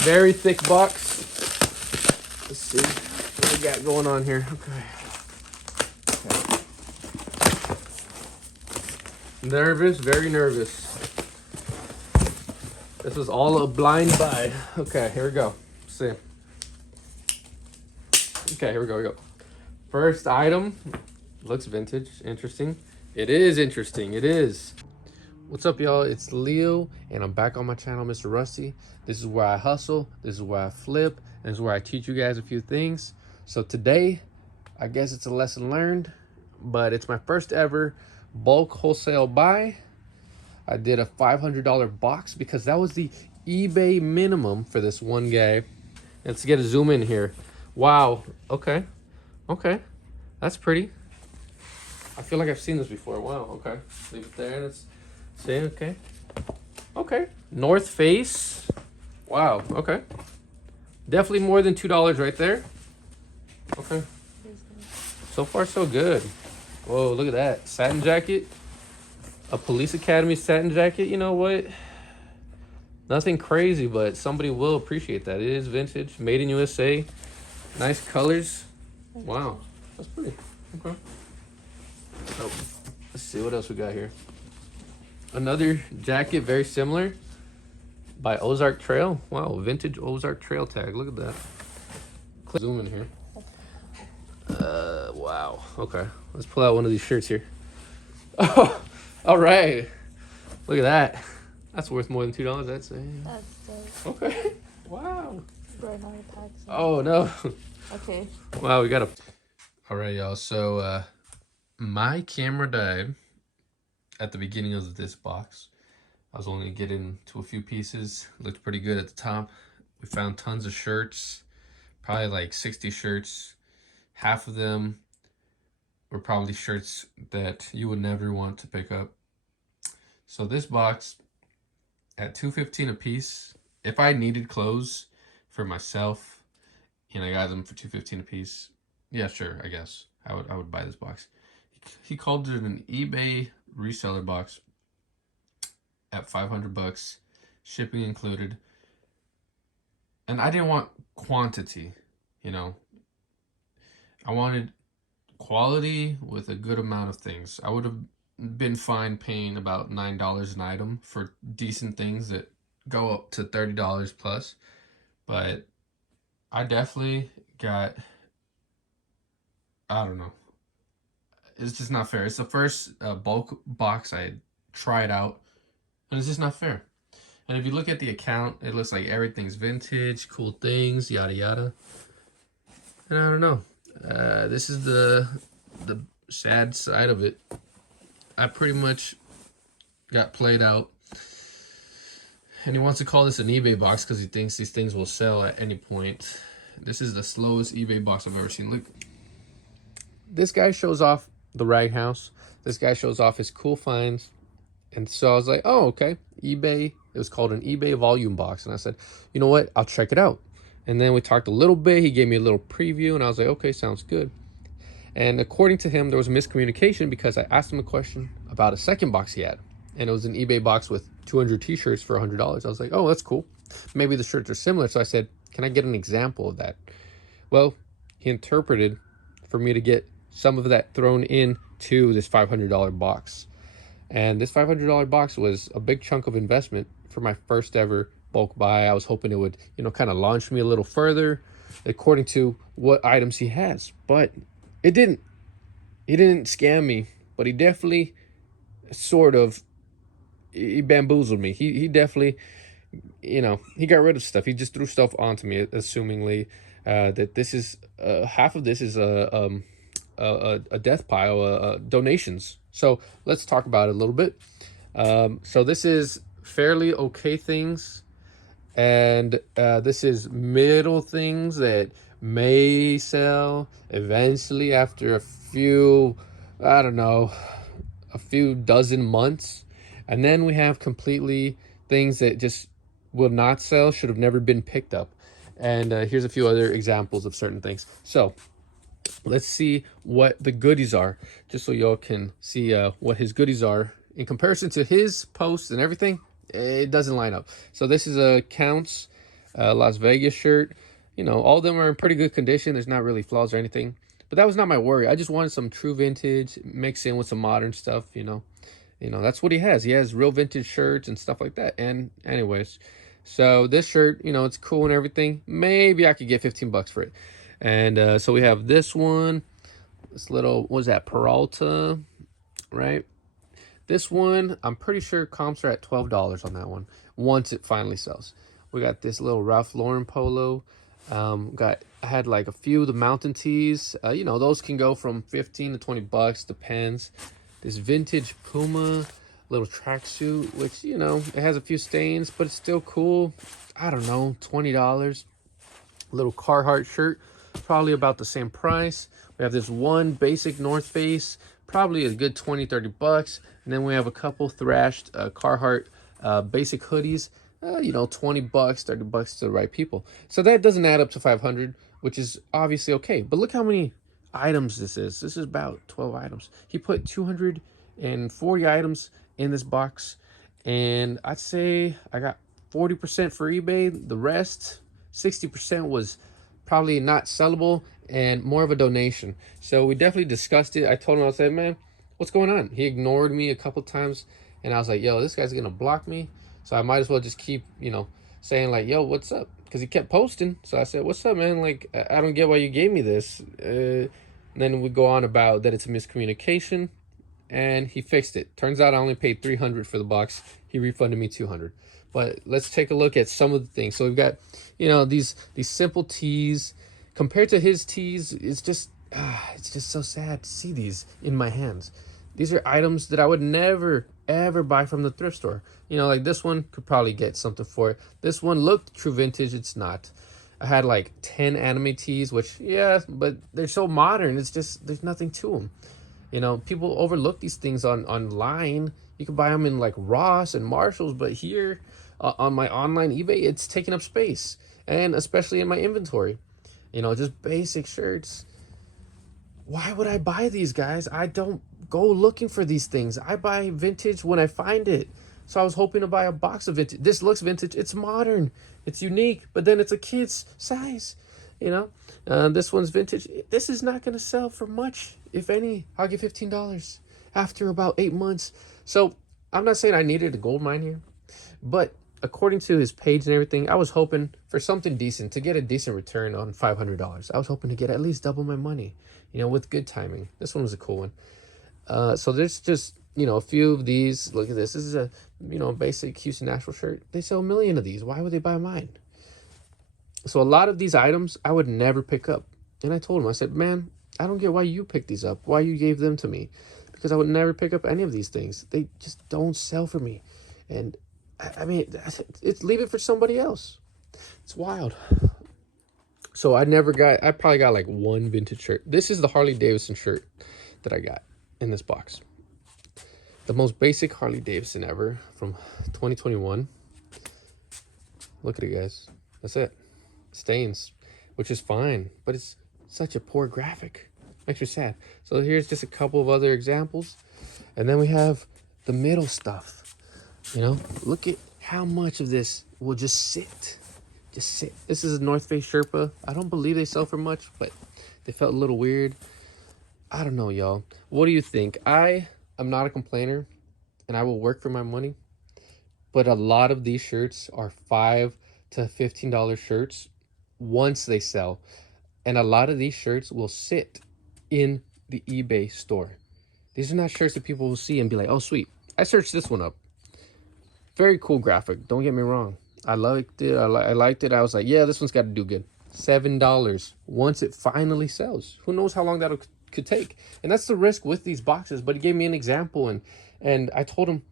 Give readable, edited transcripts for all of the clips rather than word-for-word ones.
Very thick box. Let's see what we got going on here. Okay. Nervous, very nervous. This was all a blind buy. Okay, here we go. Let's see. Okay, here we go. First item. Looks vintage. Interesting. It is interesting. It is. What's up, y'all? It's Leo, and I'm back on my channel, Mr. Rusty. This is where I hustle. This is where I flip. And this is where I teach you guys a few things. So today, I guess it's a lesson learned, but it's my first ever bulk wholesale buy. I did a $500 box because that was the eBay minimum for this one guy. Let's get a zoom in here. Wow. Okay. That's pretty. I feel like I've seen this before. Wow. Okay. Leave it there. Let's see. Okay. North Face. Wow. Okay. Definitely more than $2 right there. Okay. So far, so good. Whoa, look at that. Satin jacket. A Police Academy satin jacket. You know what? Nothing crazy, but somebody will appreciate that. It is vintage. Made in USA. Nice colors. Wow. That's pretty. Okay. So, let's see what else we got here. Another jacket, very similar. By Ozark Trail. Wow, vintage Ozark Trail tag. Look at that. Zoom in here. Wow. Okay. Let's pull out one of these shirts here. Oh, all right. Look at that. That's worth more than $2, I'd say. That's dope. Okay. Wow. Right now it packs. Oh, no. Okay. Wow, we got a... All right, y'all. So, my camera died at the beginning of this box. I was only getting to a few pieces. It looked pretty good at the top. We found tons of shirts. Probably like 60 shirts. Half of them were probably shirts that you would never want to pick up. So this box at $2.15 a piece, if I needed clothes for myself and I got them for $2.15 a piece, yeah, sure, I guess I would buy this box. He called it an eBay reseller box at $500, shipping included. And I didn't want quantity, you know. I wanted quality with a good amount of things. I would have been fine paying about $9 an item for decent things that go up to $30 plus. But I definitely got, I don't know. It's just not fair. It's the first bulk box I tried out, and it's just not fair. And if you look at the account, it looks like everything's vintage, cool things, yada yada. And I don't know. This is the sad side of it. I pretty much got played out. And he wants to call this an eBay box because he thinks these things will sell at any point. This is the slowest eBay box I've ever seen. Look. This guy shows off the rag house. This guy shows off his cool finds. And so I was like, oh, okay. eBay. It was called an eBay volume box. And I said, you know what? I'll check it out. And then we talked a little bit. He gave me a little preview. And I was like, okay, sounds good. And according to him, there was miscommunication because I asked him a question about a second box he had. And it was an eBay box with 200 t-shirts for $100. I was like, oh, that's cool. Maybe the shirts are similar. So I said, can I get an example of that? Well, he interpreted for me to get some of that thrown into this $500 box. And this $500 box was a big chunk of investment for my first ever bulk buy. I was hoping it would, you know, kind of launch me a little further according to what items he has. But it didn't. He didn't scam me, but he definitely sort of, he bamboozled me. He definitely, you know, he got rid of stuff. He just threw stuff onto me, assumingly that this is, half of this is a death pile, donations. So let's talk about it a little bit. So this is fairly okay things, and this is middle things that may sell eventually after a few, I don't know, a few dozen months. And then we have completely things that just will not sell, should have never been picked up. And here's a few other examples of certain things. So let's see what the goodies are, just so y'all can see what his goodies are in comparison to his posts and everything. It doesn't line up. So this is a Counts Las Vegas shirt. You know, all of them are in pretty good condition. There's not really flaws or anything. But that was not my worry. I just wanted some true vintage mixed in with some modern stuff, you know. You know, that's what he has. He has real vintage shirts and stuff like that. And anyways, so this shirt, you know, it's cool and everything. Maybe I could get 15 bucks for it. And so we have this one, this little, what was that, Peralta, right? This one, I'm pretty sure comps are at $12 on that one once it finally sells. We got this little Ralph Lauren polo. I had like a few of the mountain tees. You know, those can go from 15 to 20 bucks, depends. This vintage Puma little tracksuit, which, you know, it has a few stains, but it's still cool. I don't know, $20. Little Carhartt shirt, probably about the same price. We have this one basic North Face, probably a good 20-30 bucks. And then we have a couple thrashed Carhartt basic hoodies, you know, 20 bucks, 30 bucks to the right people. So that doesn't add up to 500, which is obviously okay. But look how many items this is. This is about 12 items. He put 240 items in this box, and I'd say I got 40% for eBay. The rest, 60% was probably not sellable and more of a donation. So we definitely discussed it. I told him, I said, man, what's going on? He ignored me a couple times, and I was like, yo, this guy's gonna block me, so I might as well just keep, you know, saying like, yo, what's up? Because he kept posting. So I said, what's up, man? Like, I don't get why you gave me this. Then we go on about that it's a miscommunication, and he fixed it. Turns out I only paid $300 for the box. He refunded me $200. But let's take a look at some of the things. So we've got, you know, these simple tees. Compared to his tees, it's just so sad to see these in my hands. These are items that I would never, ever buy from the thrift store. You know, like this one could probably get something for it. This one looked true vintage. It's not. I had like 10 anime tees, which, yeah, but they're so modern. It's just, there's nothing to them. You know, people overlook these things online. You can buy them in like Ross and Marshalls, but here on my online eBay, it's taking up space, and especially in my inventory. You know, just basic shirts. Why would I buy these, guys? I don't go looking for these things. I buy vintage when I find it. So I was hoping to buy a box of vintage. This looks vintage. It's modern. It's unique, but then it's a kid's size. You know, this one's vintage. This is not going to sell for much, if any. I'll get $15 after about 8 months. So I'm not saying I needed a gold mine here, but according to his page and everything, I was hoping for something decent, to get a decent return on $500. I was hoping to get at least double my money, you know, with good timing. This one was a cool one. So there's just, you know, a few of these. Look at this. This is a, you know, basic Houston National shirt. They sell a million of these. Why would they buy mine? So a lot of these items I would never pick up. And I told him, I said, man, I don't get why you picked these up, why you gave them to me, because I would never pick up any of these things. They just don't sell for me. And I mean, it's leave it for somebody else. It's wild. So I probably got like one vintage shirt. This is the Harley Davidson shirt that I got in this box. The most basic Harley Davidson ever from 2021. Look at it, guys. That's it. Stains, which is fine, but it's such a poor graphic. Makes me sad. So here's just a couple of other examples. And then we have the middle stuff. You know, look at how much of this will just sit. Just sit. This is a North Face Sherpa. I don't believe they sell for much, but they felt a little weird. I don't know, y'all. What do you think? I am not a complainer, and I will work for my money. But a lot of these shirts are $5 to $15 shirts once they sell. And a lot of these shirts will sit in the eBay store. These are not shirts that people will see and be like, oh, sweet. I searched this one up. Very cool graphic. Don't get me wrong. I liked it. I liked it. I was like, yeah, this one's got to do good. $7 once it finally sells. Who knows how long that could take? And that's the risk with these boxes. But he gave me an example, and I told him,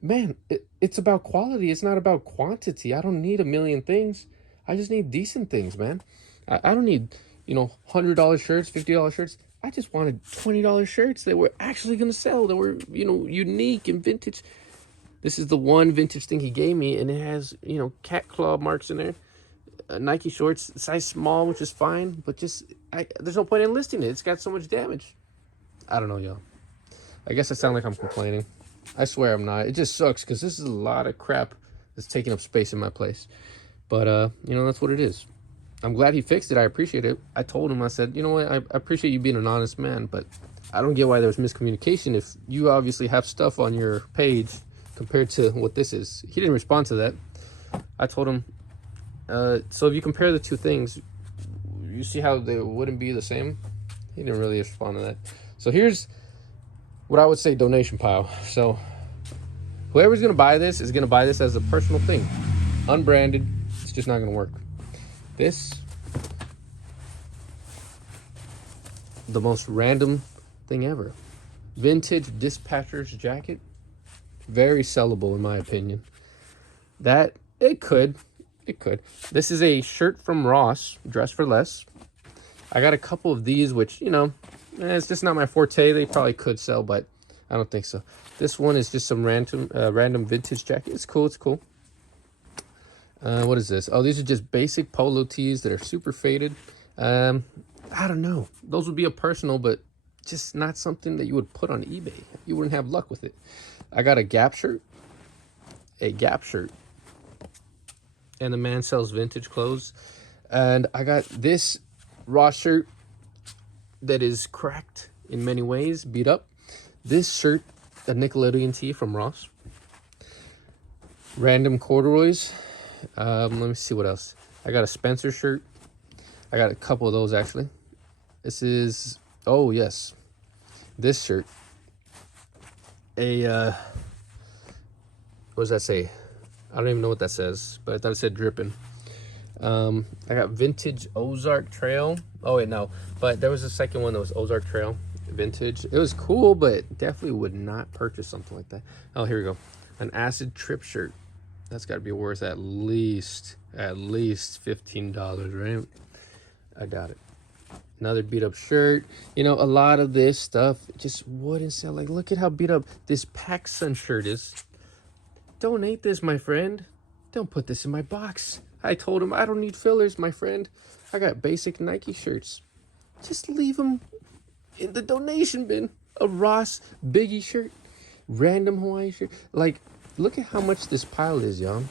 man, it's about quality. It's not about quantity. I don't need a million things. I just need decent things, man. I don't need, you know, $100 shirts, $50 shirts. I just wanted $20 shirts that were actually going to sell, that were, you know, unique and vintage. This is the one vintage thing he gave me, and it has, you know, cat claw marks in there. Nike shorts, size small, which is fine, but just, there's no point in listing it. It's got so much damage. I don't know, y'all. I guess I sound like I'm complaining. I swear I'm not. It just sucks because this is a lot of crap that's taking up space in my place. But you know, that's what it is. I'm glad he fixed it. I appreciate it. I told him, I said, you know what, I appreciate you being an honest man, but I don't get why there was miscommunication if you obviously have stuff on your page compared to what this is. He didn't respond to that. I told him, so if you compare the two things, you see how they wouldn't be the same? He didn't really respond to that. So here's what I would say donation pile. So whoever's going to buy this is going to buy this as a personal thing. Unbranded. It's just not going to work. This, the most random thing ever. Vintage dispatcher's jacket. Very sellable in my opinion. That, it could. This is a shirt from Ross, Dress for Less. I got a couple of these, which, you know, it's just not my forte. They probably could sell, but I don't think so. This one is just some random vintage jacket. It's cool. What is this? Oh, these are just basic polo tees that are super faded. I don't know. Those would be a personal, but just not something that you would put on eBay. You wouldn't have luck with it. I got a Gap shirt. And the man sells vintage clothes. And I got this Ross shirt that is cracked in many ways, beat up. This shirt, a Nickelodeon tee from Ross. Random corduroys. Let me see what else. I got a Spencer shirt. I got a couple of those actually. This is, oh yes, this shirt. What does that say? I don't even know what that says, but I thought it said dripping. I got vintage Ozark Trail. Oh wait, no, but there was a second one that was Ozark Trail vintage. It was cool, but definitely would not purchase something like that. Oh, here we go. An Acid Trip shirt. That's got to be worth at least $15, right? I doubt it. Another beat up shirt. You know, a lot of this stuff just wouldn't sell. Like, look at how beat up this PacSun shirt is. Donate this, my friend. Don't put this in my box. I told him I don't need fillers, my friend. I got basic Nike shirts. Just leave them in the donation bin. A Ross Biggie shirt. Random Hawaii shirt. Like, look at how much this pile is, y'all.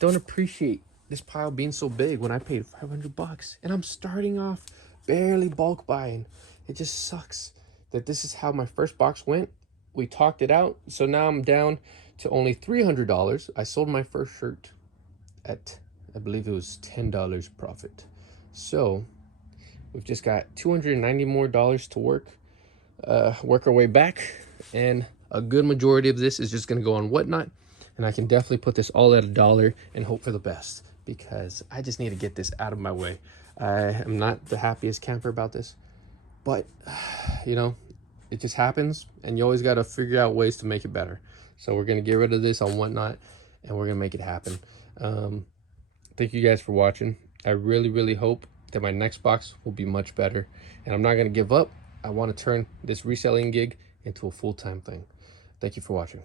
Don't appreciate this pile being so big when I paid $500 and I'm starting off barely bulk buying. It just sucks that this is how my first box went. We talked it out, so now I'm down to only $300. I sold my first shirt at, I believe it was $10 profit. So we've just got $290 more to work our way back, and a good majority of this is just going to go on Whatnot, and I can definitely put this all at $1 and hope for the best, because I just need to get this out of my way. I am not the happiest camper about this, but you know, it just happens, and you always got to figure out ways to make it better. So we're going to get rid of this on Whatnot, and we're going to make it happen. Thank you guys for watching. I really hope that my next box will be much better, and I'm not going to give up. I want to turn this reselling gig into a full-time thing. Thank you for watching.